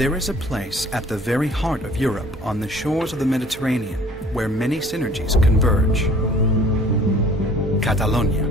There is a place at the very heart of Europe on the shores of the Mediterranean where many synergies converge. Catalonia.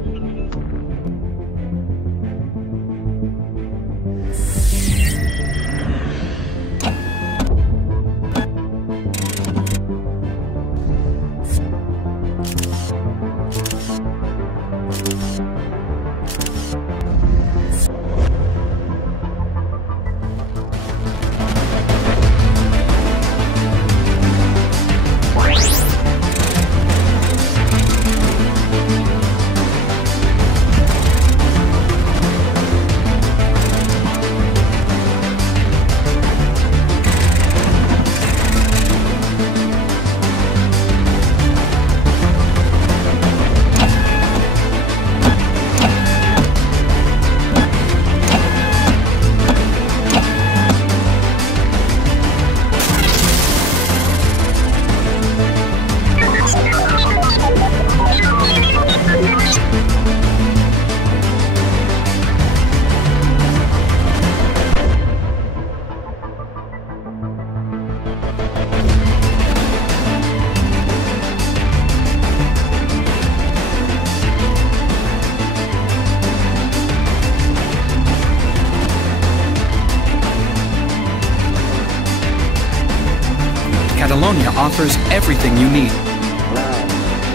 Catalonia offers everything you need. 9,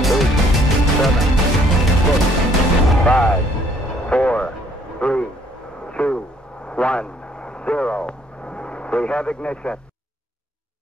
8, 7, 6, 5, 4, 3, 2, 1, 0. We have ignition.